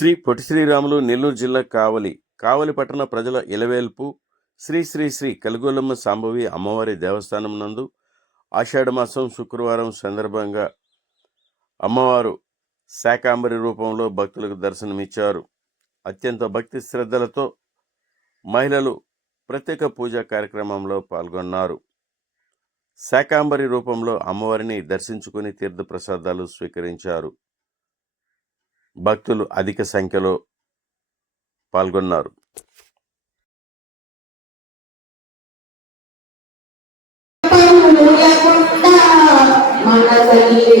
శ్రీ పొట్టి శ్రీరాములు నెల్లూరు జిల్లా కావలి కావలి పట్టణ ప్రజల ఇలవేల్పు శ్రీ శ్రీ శ్రీ కలుగోలమ్మ సాంబవి అమ్మవారి దేవస్థానం నందు ఆషాఢమాసం శుక్రవారం సందర్భంగా అమ్మవారు శాకాంబరి రూపంలో భక్తులకు దర్శనమిచ్చారు. అత్యంత భక్తి శ్రద్ధలతో మహిళలు ప్రత్యేక పూజా కార్యక్రమంలో పాల్గొన్నారు. శాకాంబరి రూపంలో అమ్మవారిని దర్శించుకుని తీర్థప్రసాదాలు స్వీకరించారు. భక్తులు అధిక సంఖ్యలో పాల్గొన్నారు పది మన తల్లి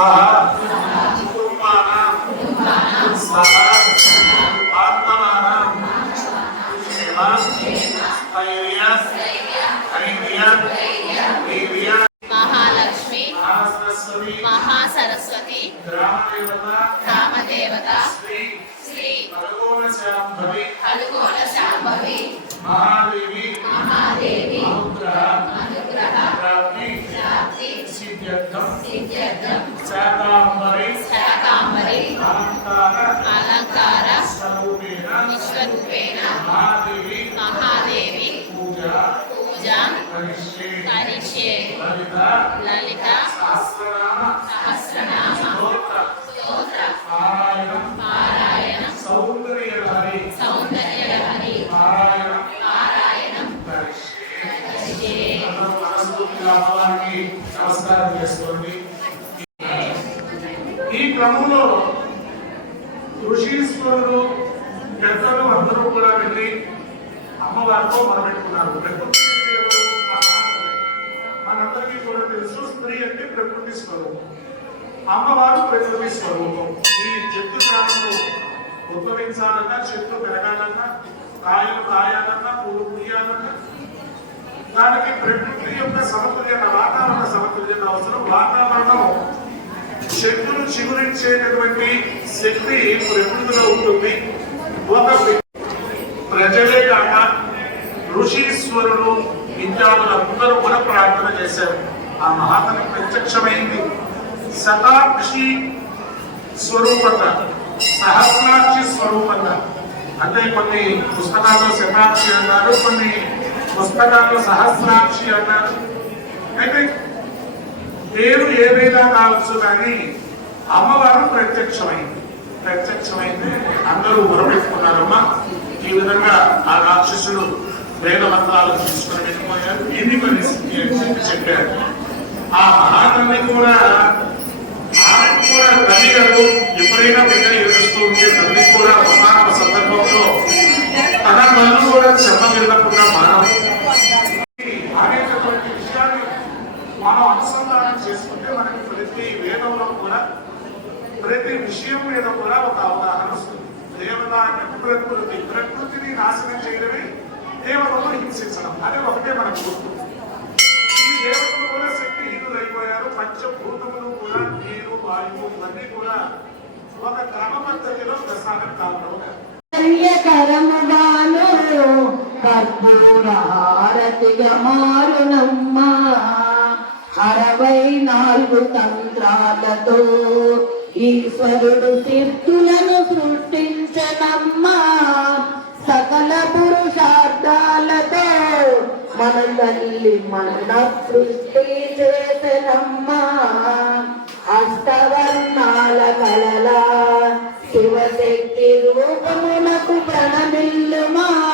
সাহা అలంకార విశ్వరూపేణ మహాదేవి పూజ కరిష్యే లలిత సహస్రనామ స్తోత్ర పారాయణం పారాయణం నమస్కారం చేసుకోండి ఈ క్రమంలో ఋషీశ్వరుడు పెద్దలు అందరూ కూడా వెళ్ళి అమ్మవారితో మొదలెట్టుకున్నారు ప్రకృతి మనందరికీ కూడా తెలుసు స్త్రీ అంటే ప్రకృతి స్వరూపం. అమ్మవారు ప్రకృతి స్వరూపం. ఈ చెట్టు గ్రామంలో ఉద్భవించాలన్నా చెట్లు పెరగాలన్నా కాయలు కాయాలన్నా పూలు పూయాలన్నా దానికి ప్రకృతి యొక్క సమతుల్యత వాతావరణ సమతుల్యత అవసరం. వాతావరణం శక్తులు చిగురించేటటువంటి శక్తి ప్రకృతిలో ఉంటుంది. ఒక ప్రజలే కాక ఋషీశ్వరులు విద్యాములందరూ కూడా ప్రార్థన చేశారు. ఆ మహాతని ప్రత్యక్షమైంది. శతాక్షి స్వరూపత సహస్రాక్షి స్వరూపత. అంటే కొన్ని పుస్తకాల్లో శతాక్షి అన్నారు కొన్ని పుస్తకాల్లో సహస్రాక్షి అన్నారు. అయితే పేరు ఏదైనా కావచ్చు కానీ అమ్మవారు ప్రత్యక్షమైంది. ప్రత్యక్షమైంది. అందరూ ఉరపెట్టుకున్నారమ్మా ఈ విధంగా ఆ రాక్షసుడు వేద తీసుకుని వెళ్ళిపోయారు. ఎన్ని చెప్పి చెప్పారు. ఆ మహాతల్లి కూడా ఆమెకు కూడా తల్లి గారు ఎప్పుడైనా బిడ్డ ఏడుస్తూ ఉంటే తల్లి కూడా ఒకనొక సందర్భంలో తన కళ్ళు కూడా చెమ్మ వెళ్ళకుండా మానవ అనేటటువంటి విషయాన్ని మనం అనుసంధానం చేసుకుంటే మనకి ప్రతి వేదంలో కూడా ప్రతి విషయం మీద కూడా ఒక అవగాహన వస్తుంది. దేవత అంటే ప్రకృతి ప్రకృతిని నాశనం చేయడమే దేవతలను హింసించడం. అదే ఒకటే మనకు గుర్తు. ఈ దేవతలు కూడా శక్తిహీనులు అయిపోయారు పంచభూతములు కూడా నీరు వాయువు ఇవన్నీ కూడా ఒక క్రమ పద్ధతిలో ప్రసారం కావడం కరమగాను కర్పూర అరవై నాలుగు తంత్రాలతో ఈశ్వరుడు సిద్ధులను సృష్టించనమ్మా. సకల పురుషార్థాలతో మన తల్లి మన సృష్టి చేసనమ్మా. అష్టవర్ణాల కలలా శివశక్తి రూపమునకు ప్రణమిల్లుమా.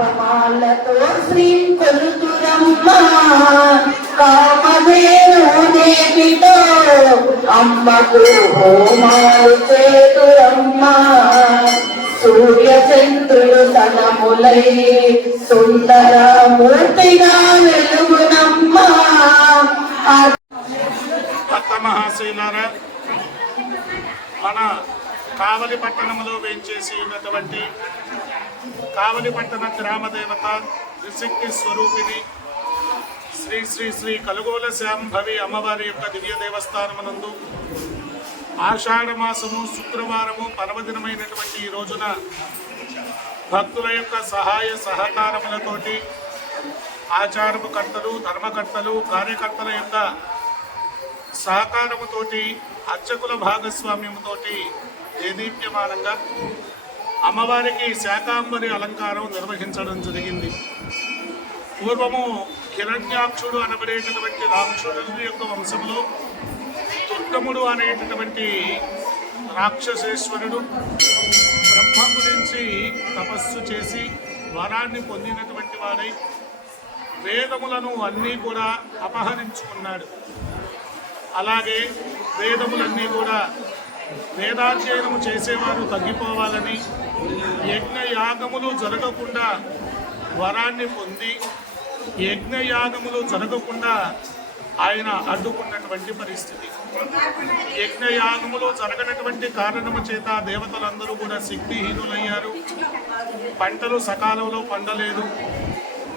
జపమాలతో శ్రీ కొలుతురమ్మ కామధేను దేవితో అమ్మకు హోమాలు చేతురమ్మ. సూర్య చంద్రులు తనములై సుందర మూర్తిగా వెలుగునమ్మ ఆ మహాశైలారా మన కావలి పట్టణంలో వేంచేసి ఉన్నటువంటి కావలి పట్టణ గ్రామదేవత త్రిశక్తి స్వరూపిణి శ్రీ శ్రీ శ్రీ కలుగోల శాంభవి అమ్మవారి యొక్క దివ్య దేవస్థానమునందు ఆషాఢ మాసము శుక్రవారము పర్వదినమైనటువంటి ఈ రోజున భక్తుల యొక్క సహాయ సహకారములతోటి ఆచారము కర్తలు ధర్మకర్తలు కార్యకర్తల యొక్క సహకారముతోటి అర్చకుల భాగస్వామ్యముతోటి దేదీప్యమానంగా అమ్మవారికి శాకాంబరి అలంకారం నిర్వహించడం జరిగింది. పూర్వము కిరణ్యాక్షుడు అనబడేటటువంటి రాక్షసుడు యొక్క వంశంలో దుర్గముడు అనేటటువంటి రాక్షసేశ్వరుడు బ్రహ్మ గురించి తపస్సు చేసి వరాన్ని పొందినటువంటి వాడై వేదములను అన్నీ కూడా అపహరించుకున్నాడు. అలాగే వేదములన్నీ కూడా వేదాధ్యయనము చేసేవారు తగ్గిపోవాలని యజ్ఞ యాగములు జరగకుండా వరాన్ని పొంది యజ్ఞ యాగములు జరగకుండా ఆయన అడ్డుకున్నటువంటి పరిస్థితి. యజ్ఞ యాగములు జరగనటువంటి కారణము చేత దేవతలందరూ కూడా శక్తిహీనులయ్యారు. పంటలు సకాలంలో పండలేదు.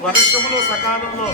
వర్షములు సకాలంలో